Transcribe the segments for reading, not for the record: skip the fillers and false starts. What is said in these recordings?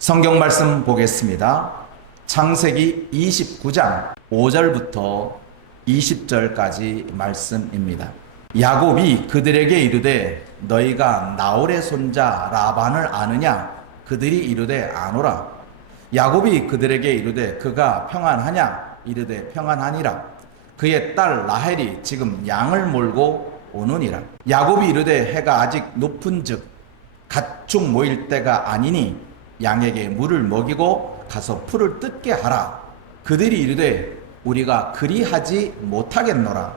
성경 말씀 보겠습니다. 창세기 29장 5절부터 20절까지 말씀입니다. 야곱이 그들에게 이르되 너희가 나홀의 손자 라반을 아느냐? 그들이 이르되 아노라. 야곱이 그들에게 이르되 그가 평안하냐? 이르되 평안하니라. 그의 딸 라헬이 지금 양을 몰고 오느니라. 야곱이 이르되 해가 아직 높은즉 가축 모일 때가 아니니 양에게 물을 먹이고 가서 풀을 뜯게 하라. 그들이 이르되 우리가 그리하지 못하겠노라.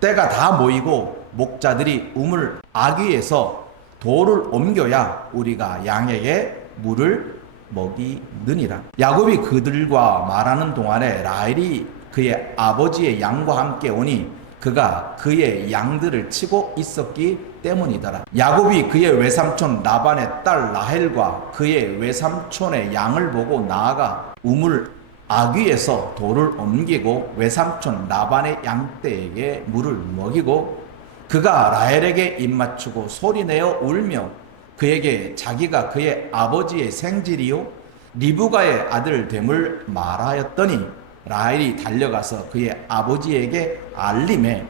때가 다 모이고 목자들이 우물 아귀에서 돌을 옮겨야 우리가 양에게 물을 먹이느니라. 야곱이 그들과 말하는 동안에 라헬이 그의 아버지의 양과 함께 오니 그가 그의 양들을 치고 있었기 때문이더라. 야곱이 그의 외삼촌 라반의 딸 라헬과 그의 외삼촌의 양을 보고 나아가 우물 아귀에서 돌을 옮기고 외삼촌 라반의 양떼에게 물을 먹이고 그가 라헬에게 입맞추고 소리내어 울며 그에게 자기가 그의 아버지의 생질이요 리브가의 아들 됨을 말하였더니 라헬이 달려가서 그의 아버지에게 알림해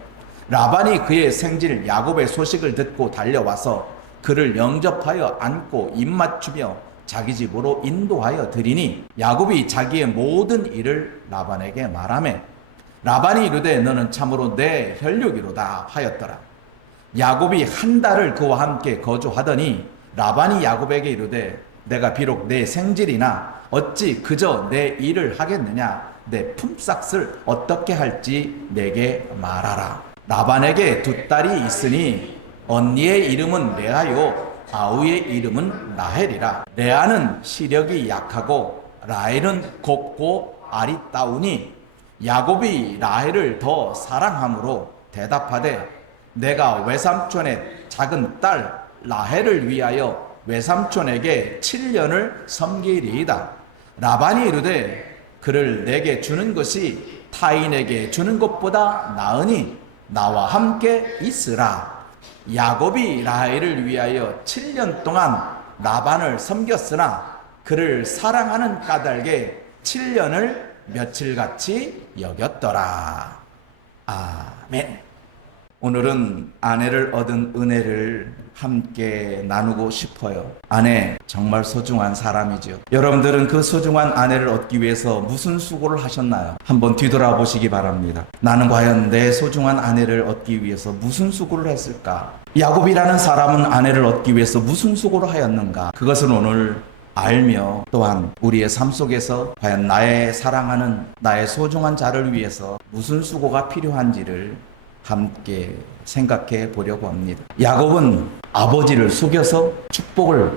라반이 그의 생질 야곱의 소식을 듣고 달려와서 그를 영접하여 안고 입맞추며 자기 집으로 인도하여 드리니 야곱이 자기의 모든 일을 라반에게 말하매 라반이 이르되 너는 참으로 내 혈육이로다 하였더라. 야곱이 한 달을 그와 함께 거주하더니 라반이 야곱에게 이르되 내가 비록 내 생질이나 어찌 그저 내 일을 하겠느냐? 내 품삯을 어떻게 할지 내게 말하라. 라반에게 두 딸이 있으니 언니의 이름은 레아요 아우의 이름은 라헬이라. 레아는 시력이 약하고 라헬은 곱고 아리따우니 야곱이 라헬을 더 사랑함으로 대답하되 내가 외삼촌의 작은 딸 라헬을 위하여 외삼촌에게 7년을 섬기리이다. 라반이 이르되 그를 내게 주는 것이 타인에게 주는 것보다 나으니 나와 함께 있으라. 야곱이 라헬을 위하여 7년 동안 라반을 섬겼으나 그를 사랑하는 까닭에 7년을 며칠같이 여겼더라. 아멘. 오늘은 아내를 얻은 은혜를 함께 나누고 싶어요. 아내 정말 소중한 사람이죠. 여러분들은 그 소중한 아내를 얻기 위해서 무슨 수고를 하셨나요? 한번 뒤돌아보시기 바랍니다. 나는 과연 내 소중한 아내를 얻기 위해서 무슨 수고를 했을까? 야곱이라는 사람은 아내를 얻기 위해서 무슨 수고를 하였는가? 그것은 오늘 알며 또한 우리의 삶 속에서 과연 나의 사랑하는 나의 소중한 자를 위해서 무슨 수고가 필요한지를 함께 생각해 보려고 합니다. 야곱은 아버지를 속여서 축복을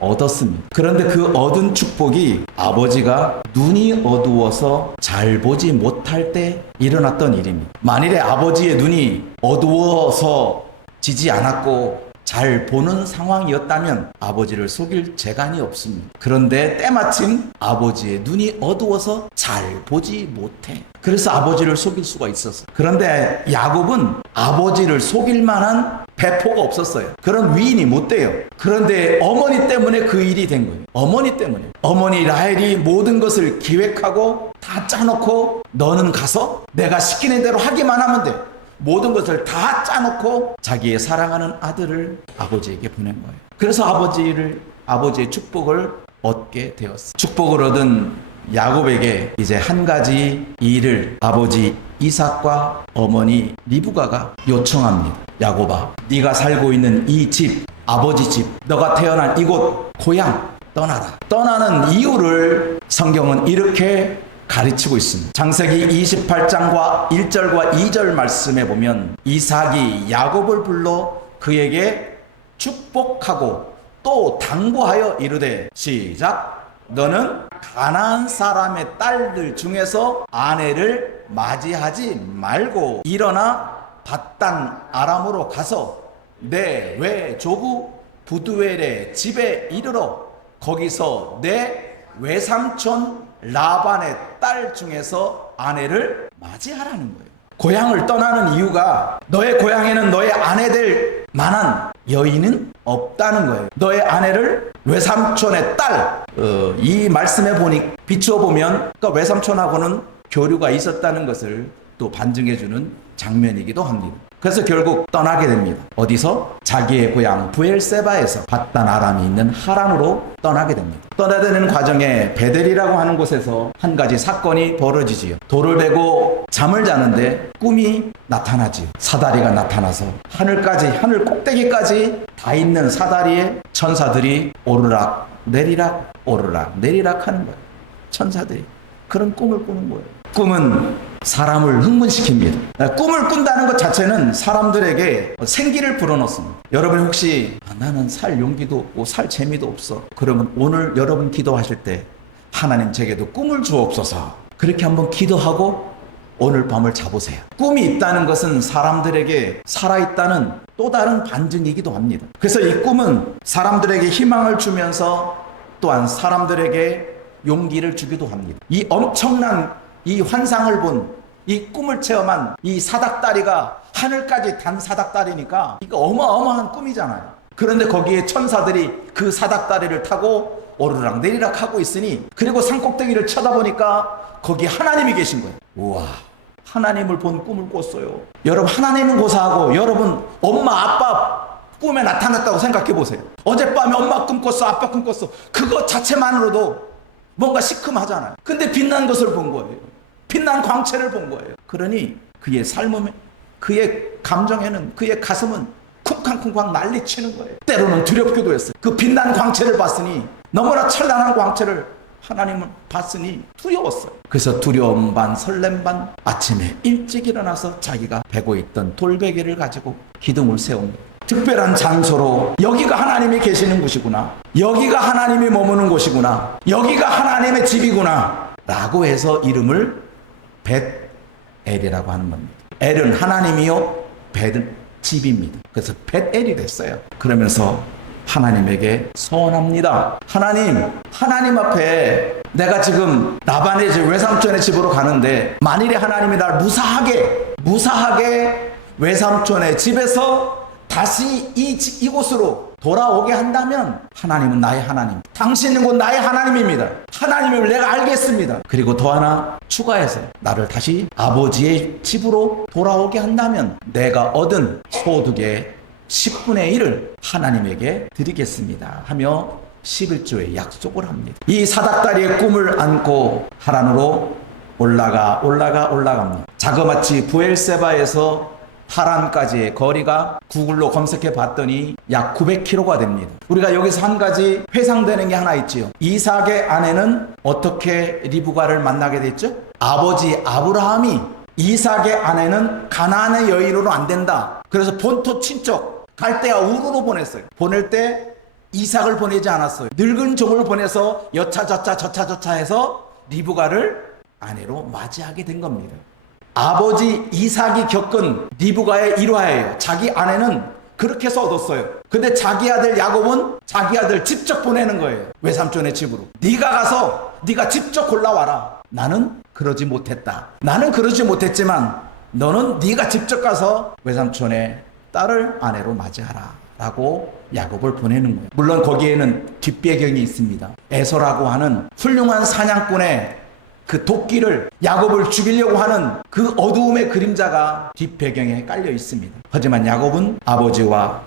얻었습니다. 그런데 그 얻은 축복이 아버지가 눈이 어두워서 잘 보지 못할 때 일어났던 일입니다. 만일에 아버지의 눈이 어두워서 지지 않았고 잘 보는 상황이었다면 아버지를 속일 재간이 없습니다. 그런데 때마침 아버지의 눈이 어두워서 잘 보지 못해. 그래서 아버지를 속일 수가 있었어요. 그런데 야곱은 아버지를 속일 만한 배포가 없었어요. 그런 위인이 못 돼요. 그런데 어머니 때문에 그 일이 된 거예요. 어머니 때문에. 어머니 라헬이 모든 것을 기획하고 다 짜놓고 너는 가서 내가 시키는 대로 하기만 하면 돼. 모든 것을 다 짜놓고 자기의 사랑하는 아들을 아버지에게 보낸 거예요. 그래서 아버지의 축복을 얻게 되었어요. 축복을 얻은 야곱에게 이제 한 가지 일을 아버지 이삭과 어머니 리브가가 요청합니다. 야곱아, 네가 살고 있는 이 집, 아버지 집, 너가 태어난 이곳, 고향 떠나라. 떠나는 이유를 성경은 이렇게 가르치고 있습니다. 창세기 28장과 1절과 2절 말씀에 보면 이삭이 야곱을 불러 그에게 축복하고 또 당부하여 이르되 시작. 너는 가나안 사람의 딸들 중에서 아내를 맞이하지 말고 일어나 밧단 아람으로 가서 내 외조부 부두엘의 집에 이르러 거기서 내 외삼촌 라반의 딸 중에서 아내를 맞이하라는 거예요. 고향을 떠나는 이유가 너의 고향에는 너의 아내 될 만한 여인은 없다는 거예요. 너의 아내를 외삼촌의 딸, 이 말씀에 보니 비추어 보면 그러니까 외삼촌하고는 교류가 있었다는 것을 또 반증해주는 장면이기도 합니다. 그래서 결국 떠나게 됩니다. 어디서? 자기의 고향 브엘세바에서 밧단 아람이 있는 하란으로 떠나게 됩니다. 떠나야 되는 과정에 베델이라고 하는 곳에서 한 가지 사건이 벌어지지요. 돌을 베고 잠을 자는데 꿈이 나타나지요. 사다리가 나타나서 하늘 꼭대기까지 다 있는 사다리에 천사들이 오르락 내리락 오르락 내리락 하는 거예요. 천사들이 그런 꿈을 꾸는 거예요. 꿈은 사람을 흥분시킵니다. 꿈을 꾼다는 것 자체는 사람들에게 생기를 불어넣습니다. 여러분 혹시 나는 살 용기도 없고 살 재미도 없어. 그러면 오늘 여러분 기도하실 때 하나님 제게도 꿈을 주옵소서. 그렇게 한번 기도하고 오늘 밤을 자보세요. 꿈이 있다는 것은 사람들에게 살아있다는 또 다른 반증이기도 합니다. 그래서 이 꿈은 사람들에게 희망을 주면서 또한 사람들에게 용기를 주기도 합니다. 이 엄청난 이 환상을 본 이 꿈을 체험한 이 사닥다리가 하늘까지 단 사닥다리니까 이거 어마어마한 꿈이잖아요. 그런데 거기에 천사들이 그 사닥다리를 타고 오르락 내리락 하고 있으니 그리고 산꼭대기를 쳐다보니까 거기 하나님이 계신 거예요. 우와, 하나님을 본 꿈을 꿨어요. 여러분 하나님은 고사하고 여러분 엄마 아빠 꿈에 나타났다고 생각해 보세요. 어젯밤에 엄마 꿈 꿨어, 아빠 꿈 꿨어. 그거 자체만으로도 뭔가 시큼하잖아요. 근데 빛난 것을 본 거예요. 빛난 광채를 본 거예요. 그러니 그의 삶은, 그의 감정에는, 그의 가슴은 쿵쾅쿵쾅 난리치는 거예요. 때로는 두렵기도 했어요. 그 빛난 광채를 봤으니, 너무나 찬란한 광채를 하나님을 봤으니 두려웠어요. 그래서 두려움 반 설렘 반 아침에 일찍 일어나서 자기가 베고 있던 돌베개를 가지고 기둥을 세웁니다. 특별한 장소로 여기가 하나님이 계시는 곳이구나, 여기가 하나님이 머무는 곳이구나, 여기가 하나님의 집이구나 라고 해서 이름을 벳엘이라고 하는 겁니다. 엘은 하나님이요, 벳은 집입니다. 그래서 벳엘이 됐어요. 그러면서 하나님에게 소원합니다. 하나님 앞에 내가 지금 라반의 집, 외삼촌의 집으로 가는데 만일에 하나님이 날 무사하게 외삼촌의 집에서 다시 이곳으로 돌아오게 한다면 하나님은 나의 하나님, 당신은 곧 나의 하나님입니다. 하나님을 내가 알겠습니다. 그리고 더 하나 추가해서 나를 다시 아버지의 집으로 돌아오게 한다면 내가 얻은 소득의 10분의 1을 하나님에게 드리겠습니다 하며 11조의 약속을 합니다. 이 사닥다리의 꿈을 안고 하란으로 올라갑니다. 자그마치 부엘세바에서 하란까지의 거리가 구글로 검색해 봤더니 약 900km가 됩니다. 우리가 여기서 한 가지 회상되는 게 하나 있지요. 이삭의 아내는 어떻게 리브가를 만나게 됐죠? 아버지 아브라함이 이삭의 아내는 가나안의 여인으로 안 된다, 그래서 본토 친척 갈대아 우르로 보냈어요. 보낼 때 이삭을 보내지 않았어요. 늙은 종을 보내서 여차저차 해서 리브가를 아내로 맞이하게 된 겁니다. 아버지 이삭이 겪은 리브가의 일화예요. 자기 아내는 그렇게 해서 얻었어요. 근데 자기 아들 야곱은 자기 아들 직접 보내는 거예요. 외삼촌의 집으로. 네가 가서 네가 직접 골라와라. 나는 그러지 못했다. 나는 그러지 못했지만 너는 네가 직접 가서 외삼촌의 딸을 아내로 맞이하라 라고 야곱을 보내는 거예요. 물론 거기에는 뒷배경이 있습니다. 에서라고 하는 훌륭한 사냥꾼의 그 도끼를 야곱을 죽이려고 하는 그 어두움의 그림자가 뒷배경에 깔려 있습니다. 하지만 야곱은 아버지와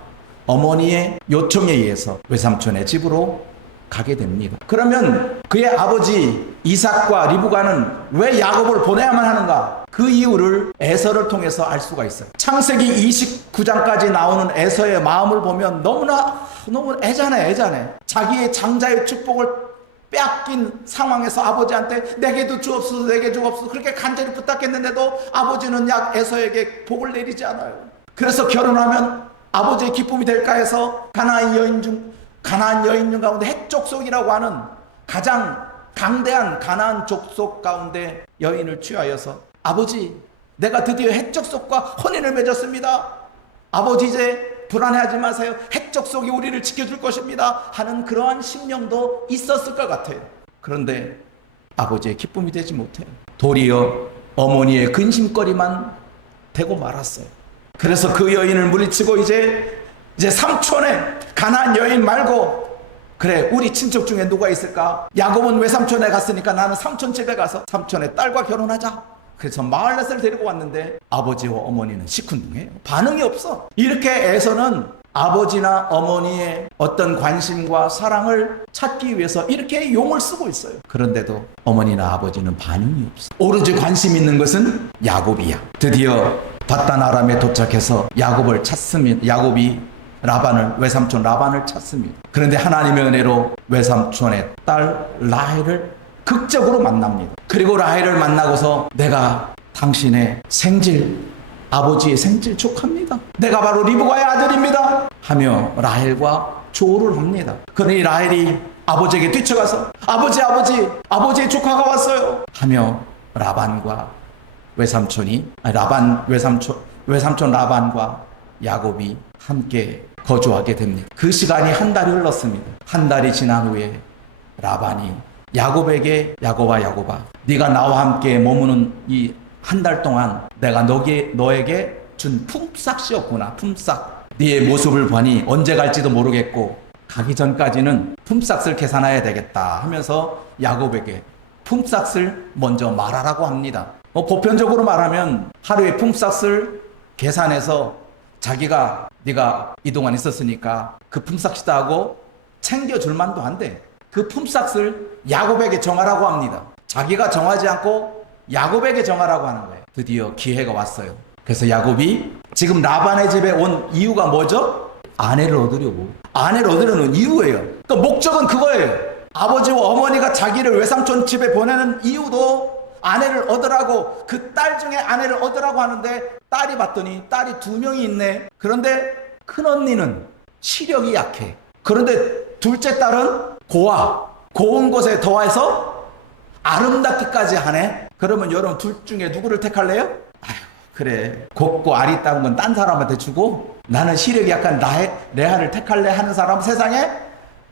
어머니의 요청에 의해서 외삼촌의 집으로 가게 됩니다. 그러면 그의 아버지 이삭과 리브가는 왜 야곱을 보내야만 하는가? 그 이유를 에서를 통해서 알 수가 있어요. 창세기 29장까지 나오는 에서의 마음을 보면 너무 애잔해. 자기의 장자의 축복을 빼앗긴 상황에서 아버지한테 내게도 주옵소서, 내게 주옵소서 그렇게 간절히 부탁했는데도 아버지는 에서에게 복을 내리지 않아요. 그래서 결혼하면 아버지의 기쁨이 될까 해서 가나안 여인 중 가운데 헷 족속이라고 하는 가장 강대한 가나안 족속 가운데 여인을 취하여서 아버지, 내가 드디어 헷 족속과 혼인을 맺었습니다. 아버지 이제 불안해하지 마세요. 헷 족속이 우리를 지켜줄 것입니다 하는 그러한 심령도 있었을 것 같아요. 그런데 아버지의 기쁨이 되지 못해요. 도리어 어머니의 근심거리만 되고 말았어요. 그래서 그 여인을 물리치고 이제 이제 삼촌의 가나안 여인 말고 그래 우리 친척 중에 누가 있을까? 야곱은 외삼촌에 갔으니까 나는 삼촌 집에 가서 삼촌의 딸과 결혼하자. 그래서 마을렛을 데리고 왔는데 아버지와 어머니는 시큰둥해요. 반응이 없어. 이렇게 애서는 아버지나 어머니의 어떤 관심과 사랑을 찾기 위해서 이렇게 용을 쓰고 있어요. 그런데도 어머니나 아버지는 반응이 없어. 오로지 관심 있는 것은 야곱이야. 드디어 바단 아람에 도착해서 야곱을 찾습니다. 야곱이 외삼촌 라반을 찾습니다. 그런데 하나님의 은혜로 외삼촌의 딸 라헬을 극적으로 만납니다. 그리고 라헬을 만나고서 내가 당신의 아버지의 생질 축하합니다. 내가 바로 리브가의 아들입니다. 하며 라헬과 조를 합니다. 그러니 라헬이 아버지에게 뛰쳐가서 아버지의 조카가 왔어요. 하며 외삼촌 라반과 야곱이 함께 거주하게 됩니다. 그 시간이 한 달이 흘렀습니다. 한 달이 지난 후에 라반이 야곱에게 야곱아 네가 나와 함께 머무는 이 한 달 동안 내가 너에게 준 품삯이었구나. 품삯. 네의 모습을 보니 언제 갈지도 모르겠고 가기 전까지는 품삯을 계산해야 되겠다 하면서 야곱에게 품삯을 먼저 말하라고 합니다. 보편적으로 말하면 하루의 품삯을 계산해서 자기가 네가 이동안 있었으니까 그 품삯이다 하고 챙겨줄 만도 한데 그 품삯을 야곱에게 정하라고 합니다. 자기가 정하지 않고 야곱에게 정하라고 하는 거예요. 드디어 기회가 왔어요. 그래서 야곱이 지금 라반의 집에 온 이유가 뭐죠? 아내를 얻으려는 이유예요. 그러니까 목적은 그거예요. 아버지와 어머니가 자기를 외삼촌 집에 보내는 이유도 아내를 얻으라고, 그 딸 중에 아내를 얻으라고 하는데 딸이 봤더니 딸이 2명이 있네. 그런데 큰언니는 시력이 약해. 그런데 둘째 딸은 고운 곳에 더해서 아름답기까지 하네. 그러면 여러분 둘 중에 누구를 택할래요? 아휴, 그래 곱고 아리따운 건 딴 사람한테 주고 나는 시력이 약한 레아를 택할래 하는 사람 세상에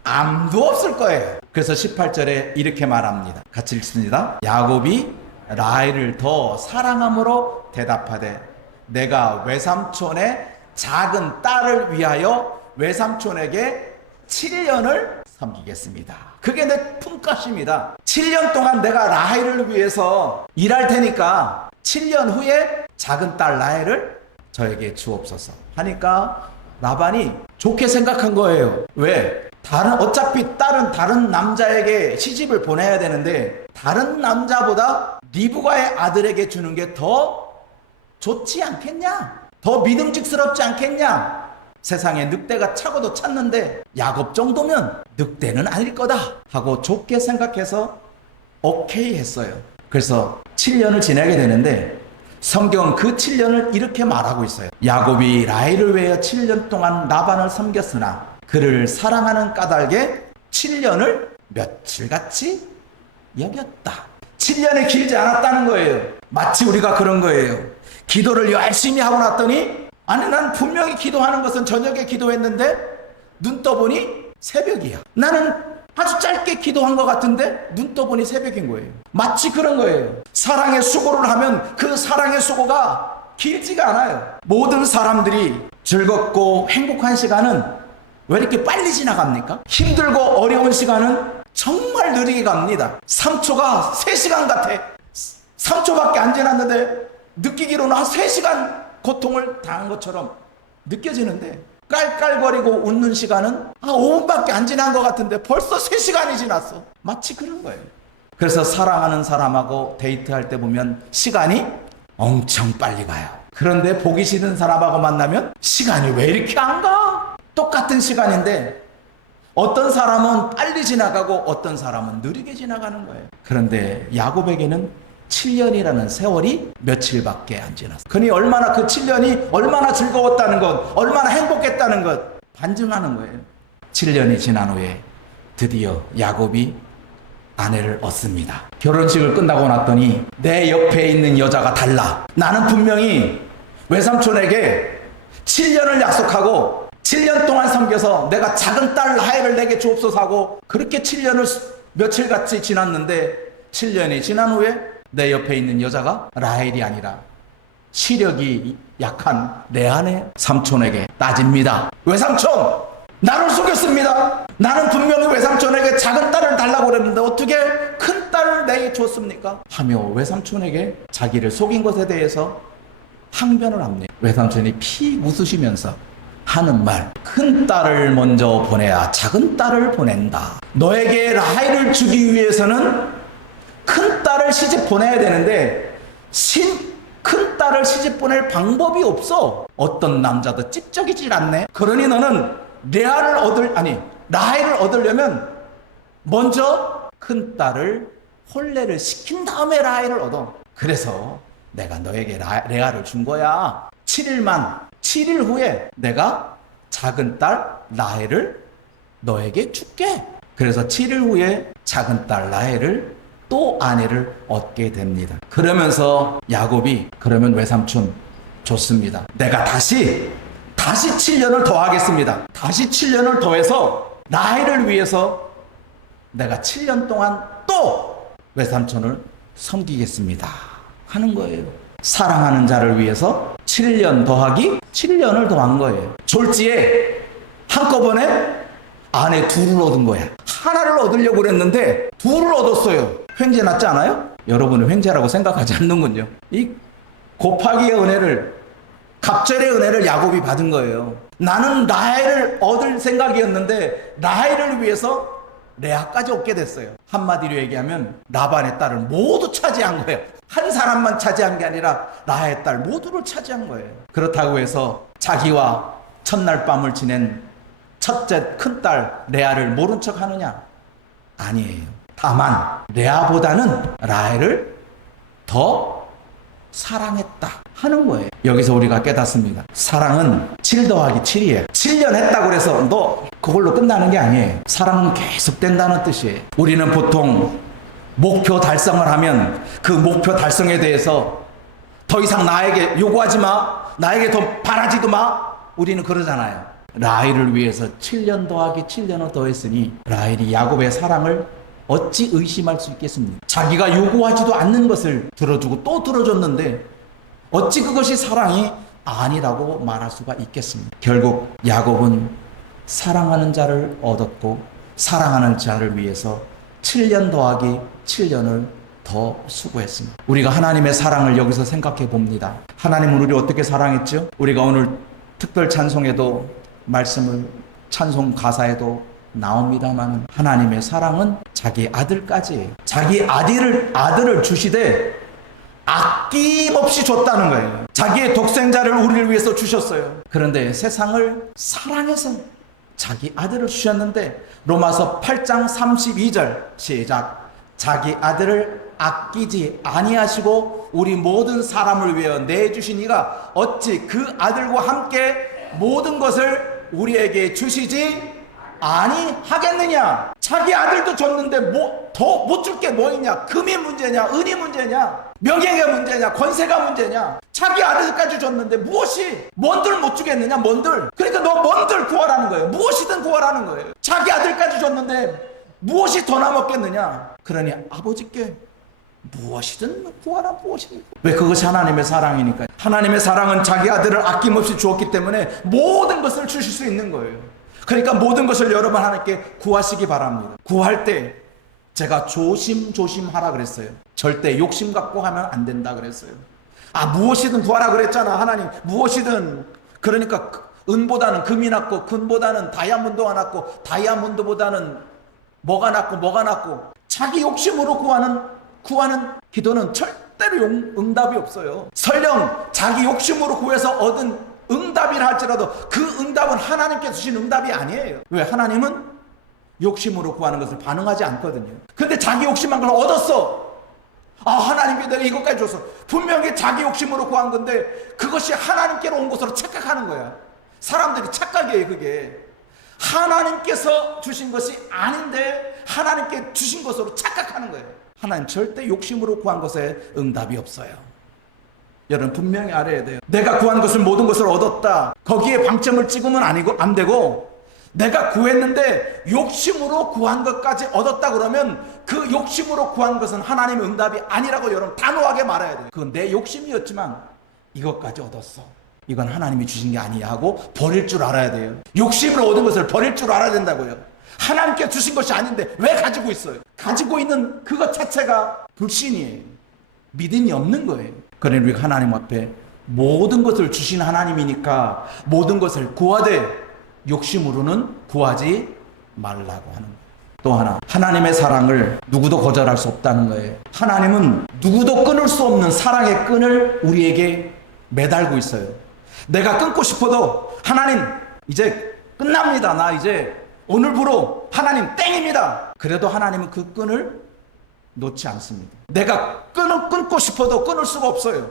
아무도 없을 거예요. 그래서 18절에 이렇게 말합니다. 같이 읽습니다. 야곱이 라헬을 더 사랑함으로 대답하되 내가 외삼촌의 작은 딸을 위하여 외삼촌에게 7년을 섬기겠습니다. 그게 내 품값입니다. 7년 동안 내가 라헬을 위해서 일할 테니까 7년 후에 작은 딸 라헬을 저에게 주옵소서 하니까 라반이 좋게 생각한 거예요. 왜? 어차피 딸은 다른 남자에게 시집을 보내야 되는데 다른 남자보다 리브가의 아들에게 주는 게 더 좋지 않겠냐? 더 믿음직스럽지 않겠냐? 세상에 늑대가 차고도 찼는데 야곱 정도면 늑대는 아닐 거다 하고 좋게 생각해서 오케이 했어요. 그래서 7년을 지내게 되는데 성경은 그 7년을 이렇게 말하고 있어요. 야곱이 라헬을 위하여 7년 동안 라반을 섬겼으나 그를 사랑하는 까닭에 7년을 며칠같이 여겼다. 7년이 길지 않았다는 거예요. 마치 우리가 그런 거예요. 기도를 열심히 하고 났더니 아니 난 분명히 기도하는 것은 저녁에 기도했는데 눈 떠보니 새벽이야. 나는 아주 짧게 기도한 것 같은데 눈 떠보니 새벽인 거예요. 마치 그런 거예요. 사랑의 수고를 하면 그 사랑의 수고가 길지가 않아요. 모든 사람들이 즐겁고 행복한 시간은 왜 이렇게 빨리 지나갑니까? 힘들고 어려운 시간은 정말 느리게 갑니다. 3초가 3시간 같아. 3초밖에 안 지났는데 느끼기로는 한 3시간 고통을 당한 것처럼 느껴지는데 깔깔거리고 웃는 시간은 5분밖에 안 지난 것 같은데 벌써 3시간이 지났어. 마치 그런 거예요. 그래서 사랑하는 사람하고 데이트할 때 보면 시간이 엄청 빨리 가요. 그런데 보기 싫은 사람하고 만나면 시간이 왜 이렇게 안 가? 똑같은 시간인데 어떤 사람은 빨리 지나가고 어떤 사람은 느리게 지나가는 거예요. 그런데 야곱에게는 7년이라는 세월이 며칠밖에 안 지났어요. 그니 얼마나 그 7년이 얼마나 즐거웠다는 것, 얼마나 행복했다는 것 반증하는 거예요. 7년이 지난 후에 드디어 야곱이 아내를 얻습니다. 결혼식을 끝나고 났더니 내 옆에 있는 여자가 달라. 나는 분명히 외삼촌에게 7년을 약속하고 7년 동안 섬겨서 내가 작은 딸 라헬을 내게 주옵소서 하고 그렇게 7년을 며칠같이 지났는데 7년이 지난 후에 내 옆에 있는 여자가 라헬이 아니라 시력이 약한 레아의 삼촌에게 따집니다. 외삼촌, 나를 속였습니다. 나는 분명히 외삼촌에게 작은 딸을 달라고 그랬는데 어떻게 큰 딸을 내게 줬습니까? 하며 외삼촌에게 자기를 속인 것에 대해서 항변을 합니다. 외삼촌이 피 웃으시면서 하는 말, 큰 딸을 먼저 보내야 작은 딸을 보낸다. 너에게 라헬을 주기 위해서는 큰 딸을 시집 보내야 되는데 큰 딸을 시집 보낼 방법이 없어. 어떤 남자도 찝쩍이질 않네. 그러니 너는 라헬을 얻으려면 먼저 큰 딸을 혼례를 시킨 다음에 라헬을 얻어. 그래서 내가 너에게 레아를 준 거야. 7일 후에 내가 작은 딸 라헬을 너에게 줄게. 그래서 7일 후에 작은 딸 라헬을 또 아내를 얻게 됩니다. 그러면서 야곱이 그러면 외삼촌 좋습니다. 내가 다시 7년을 더 하겠습니다. 다시 7년을 더해서 라헬을 위해서 내가 7년 동안 또 외삼촌을 섬기겠습니다 하는 거예요. 사랑하는 자를 위해서 7년 더하기 7년을 더한 거예요. 졸지에 한꺼번에 아내 둘을 얻은 거야. 하나를 얻으려고 그랬는데 둘을 얻었어요. 횡재 났지 않아요? 여러분은 횡재라고 생각하지 않는군요. 이 곱하기의 은혜를, 갑절의 은혜를 야곱이 받은 거예요. 나는 라헬을 얻을 생각이었는데 라헬을 위해서 레아까지 얻게 됐어요. 한마디로 얘기하면 라반의 딸을 모두 차지한 거예요. 한 사람만 차지한 게 아니라 라헬의 딸 모두를 차지한 거예요. 그렇다고 해서 자기와 첫날 밤을 지낸 첫째 큰딸 레아를 모른 척 하느냐? 아니에요. 다만 레아보다는 라헬을 더 사랑했다 하는 거예요. 여기서 우리가 깨닫습니다. 사랑은 7 더하기 7이에요. 7년 했다고 해서 너 그걸로 끝나는 게 아니에요. 사랑은 계속 된다는 뜻이에요. 우리는 보통 목표 달성을 하면 그 목표 달성에 대해서 더 이상 나에게 요구하지 마, 나에게 더 바라지도 마, 우리는 그러잖아요. 라헬을 위해서 7년 더하기 7년을 더했으니 라헬이 야곱의 사랑을 어찌 의심할 수 있겠습니까? 자기가 요구하지도 않는 것을 들어주고 또 들어줬는데 어찌 그것이 사랑이 아니라고 말할 수가 있겠습니까? 결국 야곱은 사랑하는 자를 얻었고 사랑하는 자를 위해서 7년 더하기 7년을 더 수고했습니다. 우리가 하나님의 사랑을 여기서 생각해 봅니다. 하나님은 우리를 어떻게 사랑했죠? 우리가 오늘 특별 찬송에도 말씀을 찬송 가사에도 나옵니다만 하나님의 사랑은 자기 아들까지 자기 아들을 주시되 아낌없이 줬다는 거예요. 자기의 독생자를 우리를 위해서 주셨어요. 그런데 세상을 사랑해서 자기 아들을 주셨는데 로마서 8장 32절 시작. 자기 아들을 아끼지 아니하시고 우리 모든 사람을 위하여 내주신 이가 어찌 그 아들과 함께 모든 것을 우리에게 주시지 아니하겠느냐. 자기 아들도 줬는데 더 못 줄 게 뭐 있냐? 금이 문제냐? 은이 문제냐? 명예가 문제냐? 권세가 문제냐? 자기 아들까지 줬는데 뭔들 못 주겠느냐? 뭔들. 그러니까 너 뭔들 구하라는 거예요. 무엇이든 구하라는 거예요. 자기 아들까지 줬는데 무엇이 더 남았겠느냐? 그러니 아버지께 무엇이든 구하라. 무엇이든. 왜? 그것이 하나님의 사랑이니까. 하나님의 사랑은 자기 아들을 아낌없이 주었기 때문에 모든 것을 주실 수 있는 거예요. 그러니까 모든 것을 여러분 하나님께 구하시기 바랍니다. 구할 때 제가 조심하라 그랬어요. 절대 욕심 갖고 하면 안 된다 그랬어요. 무엇이든 구하라 그랬잖아. 하나님 무엇이든. 그러니까 은보다는 금이 낫고 금보다는 다이아몬드가 낫고 다이아몬드보다는 뭐가 낫고 자기 욕심으로 구하는 기도는 절대로 응답이 없어요. 설령 자기 욕심으로 구해서 얻은 응답이라 할지라도 그 응답은 하나님께 주신 응답이 아니에요. 왜? 하나님은 욕심으로 구하는 것을 반응하지 않거든요. 근데 자기 욕심한 걸 얻었어. 하나님께 내가 이것까지 줬어. 분명히 자기 욕심으로 구한 건데 그것이 하나님께로 온 것으로 착각하는 거야. 사람들이 착각이에요. 그게 하나님께서 주신 것이 아닌데 하나님께 주신 것으로 착각하는 거예요. 하나님 절대 욕심으로 구한 것에 응답이 없어요. 여러분 분명히 알아야 돼요. 내가 구한 것을 모든 것을 얻었다. 거기에 방점을 찍으면 안 되고 내가 구했는데 욕심으로 구한 것까지 얻었다 그러면 그 욕심으로 구한 것은 하나님의 응답이 아니라고 여러분 단호하게 말해야 돼요. 그건 내 욕심이었지만 이것까지 얻었어. 이건 하나님이 주신 게 아니야 하고 버릴 줄 알아야 돼요. 욕심으로 얻은 것을 버릴 줄 알아야 된다고요. 하나님께 주신 것이 아닌데 왜 가지고 있어요? 가지고 있는 그것 자체가 불신이에요. 믿음이 없는 거예요. 그러니 우리가 하나님 앞에 모든 것을 주신 하나님이니까 모든 것을 구하되 욕심으로는 구하지 말라고 하는 거예요. 또 하나, 하나님의 사랑을 누구도 거절할 수 없다는 거예요. 하나님은 누구도 끊을 수 없는 사랑의 끈을 우리에게 매달고 있어요. 내가 끊고 싶어도 하나님 이제 끝납니다. 나 이제 오늘부로 하나님 땡입니다. 그래도 하나님은 그 끈을 놓지 않습니다. 내가 끊고 싶어도 끊을 수가 없어요.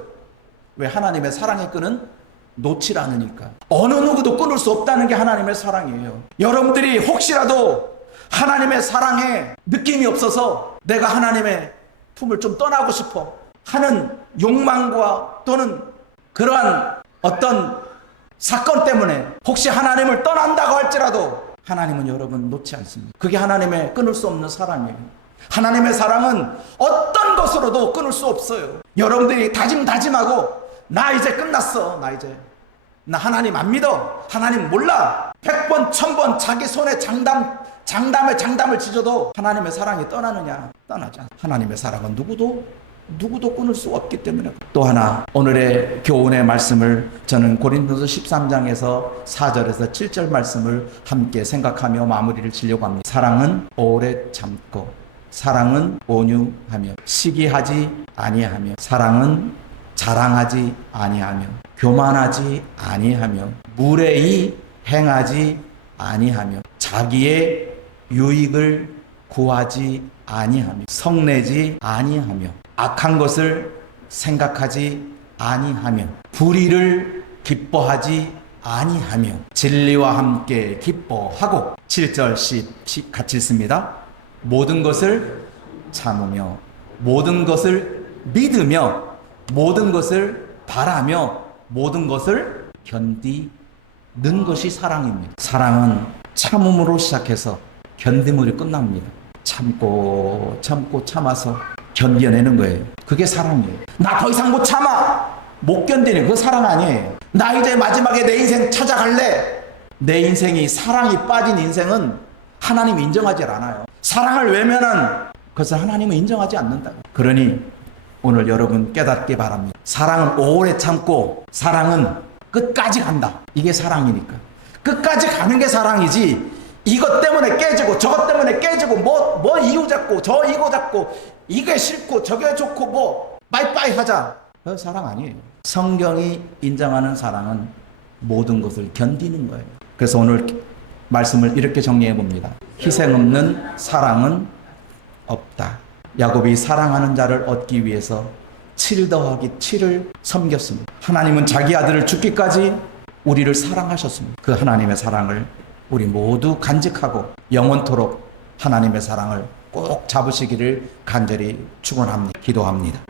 왜? 하나님의 사랑의 끈은 놓질 않으니까. 어느 누구도 끊을 수 없다는 게 하나님의 사랑이에요. 여러분들이 혹시라도 하나님의 사랑에 느낌이 없어서 내가 하나님의 품을 좀 떠나고 싶어 하는 욕망과 또는 그러한 어떤 사건 때문에 혹시 하나님을 떠난다고 할지라도 하나님은 여러분 놓지 않습니다. 그게 하나님의 끊을 수 없는 사랑이에요. 하나님의 사랑은 어떤 것으로도 끊을 수 없어요. 여러분들이 다짐하고 나 이제 끝났어. 나 하나님 안 믿어. 하나님 몰라. 100번 1000번 자기 손에 장담을 지져도 하나님의 사랑이 떠나느냐? 떠나지 않아. 하나님의 사랑은 누구도 끊을 수 없기 때문에. 또 하나, 오늘의 교훈의 말씀을 저는 고린도서 13장에서 4절에서 7절 말씀을 함께 생각하며 마무리를 지려고 합니다. 사랑은 오래 참고, 사랑은 온유하며, 시기하지 아니하며, 사랑은 자랑하지 아니하며, 교만하지 아니하며, 무례히 행하지 아니하며, 자기의 유익을 구하지 아니하며, 성내지 아니하며, 악한 것을 생각하지 아니하며, 불의를 기뻐하지 아니하며, 진리와 함께 기뻐하고. 7절 10 같이 읽습니다. 모든 것을 참으며, 모든 것을 믿으며, 모든 것을 바라며, 모든 것을 견디는 것이 사랑입니다. 사랑은 참음으로 시작해서 견딤으로 끝납니다. 참아서 견뎌내는 거예요. 그게 사랑이에요. 나 더 이상 못 참아, 못 견디는, 그거 사랑 아니에요. 나 이제 마지막에 내 인생 찾아갈래. 내 인생이 사랑이 빠진 인생은 하나님 인정하지 않아요. 사랑을 외면한 그것을 하나님은 인정하지 않는다. 그러니 오늘 여러분 깨닫기 바랍니다. 사랑은 오래 참고, 사랑은 끝까지 간다. 이게 사랑이니까. 끝까지 가는 게 사랑이지, 이것 때문에 깨지고 저것 때문에 깨지고 뭐 이유 잡고 저 이거 잡고 이게 싫고 저게 좋고 뭐 빠이빠이 하자. 그거 사랑 아니에요. 성경이 인정하는 사랑은 모든 것을 견디는 거예요. 그래서 오늘 말씀을 이렇게 정리해 봅니다. 희생 없는 사랑은 없다. 야곱이 사랑하는 자를 얻기 위해서 7 더하기 7을 섬겼습니다. 하나님은 자기 아들을 죽기까지 우리를 사랑하셨습니다. 그 하나님의 사랑을 우리 모두 간직하고 영원토록 하나님의 사랑을 꼭 잡으시기를 간절히 축원합니다. 기도합니다.